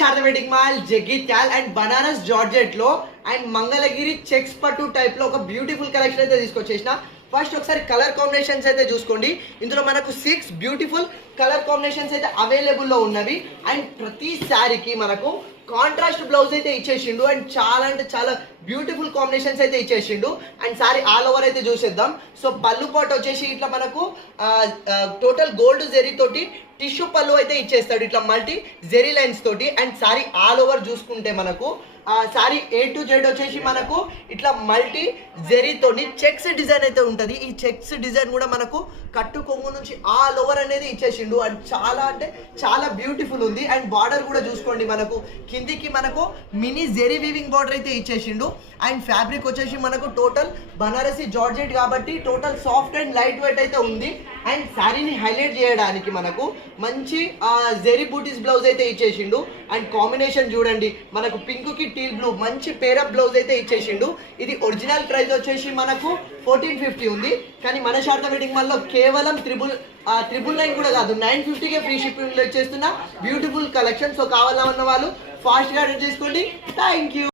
Sharada wedding mall Jagtial and Banaras georgette లో and Mangalagiri checks పట్టు type లో ఒక బ్యూటిఫుల్ కలెక్షన్ అయితే తీసుకొచ్చేసిన. ఫస్ట్ ఒకసారి కలర్ కాంబినేషన్స్ అయితే చూసుకోండి. ఇందులో మనకు 6 బ్యూటిఫుల్ కలర్ కాంబినేషన్స్ అయితే అవైలబుల్ లో ఉన్నవి. అండ్ ప్రతి శారీకి మనకు కాంట్రాస్ట్ బ్లౌజ్ అయితే ఇచ్చేసిండు అండ్ చాలా అంటే చాలా బ్యూటిఫుల్ కాంబినేషన్స్ అయితే ఇచ్చేసిండు. అండ్ సారీ ఆల్ ఓవర్ అయితే చూసేద్దాం. సో పళ్ళు పాటు వచ్చేసి ఇట్లా మనకు టోటల్ గోల్డ్ జెరీ తోటి టిష్యూ పళ్ళు అయితే ఇచ్చేస్తాడు ఇట్లా మల్టీ జెరీ లైన్స్ తోటి. అండ్ సారీ ఆల్ ఓవర్ చూసుకుంటే మనకు సారీ A to Z వచ్చేసి మనకు ఇట్లా మల్టీ జెరీతోని చెక్స్ డిజైన్ అయితే ఉంటుంది. ఈ చెక్స్ డిజైన్ కూడా మనకు కట్టు కొంగు నుంచి ఆల్ ఓవర్ అనేది ఇచ్చేసిండు అండ్ చాలా అంటే చాలా బ్యూటిఫుల్ ఉంది. అండ్ బార్డర్ కూడా చూసుకోండి, మనకు కిందికి మనకు మినీ జెరీ వీవింగ్ బార్డర్ అయితే ఇచ్చేసిండు. అండ్ ఫ్యాబ్రిక్ వచ్చేసి మనకు టోటల్ బనారసి జార్జెట్ కాబట్టి total soft and light weight అయితే ఉంది. అండ్ శారీని హైలైట్ చేయడానికి మనకు మంచి జెరీ బూటీస్ బ్లౌజ్ అయితే ఇచ్చేసిండు. అండ్ కాంబినేషన్ చూడండి, మనకు పింక్ కి టీల్ బ్లూ మంచి పేరప్ బ్లౌజ్ అయితే ఇచ్చేసిండు. ఇది ఒరిజినల్ ప్రైస్ వచ్చేసి మనకు 1450 ఉంది. కానీ మన శారద వెడ్డింగ్ మాల్లో కేవలం 999 కూడా కాదు, 950కే ఫ్రీ షిప్పింగ్ ఇచ్చేస్తున్న బ్యూటిఫుల్ కలెక్షన్. సో కావాలన్న వాళ్ళు ఫాస్ట్గా అరేంజ్ చేసుకోండి. Thank you.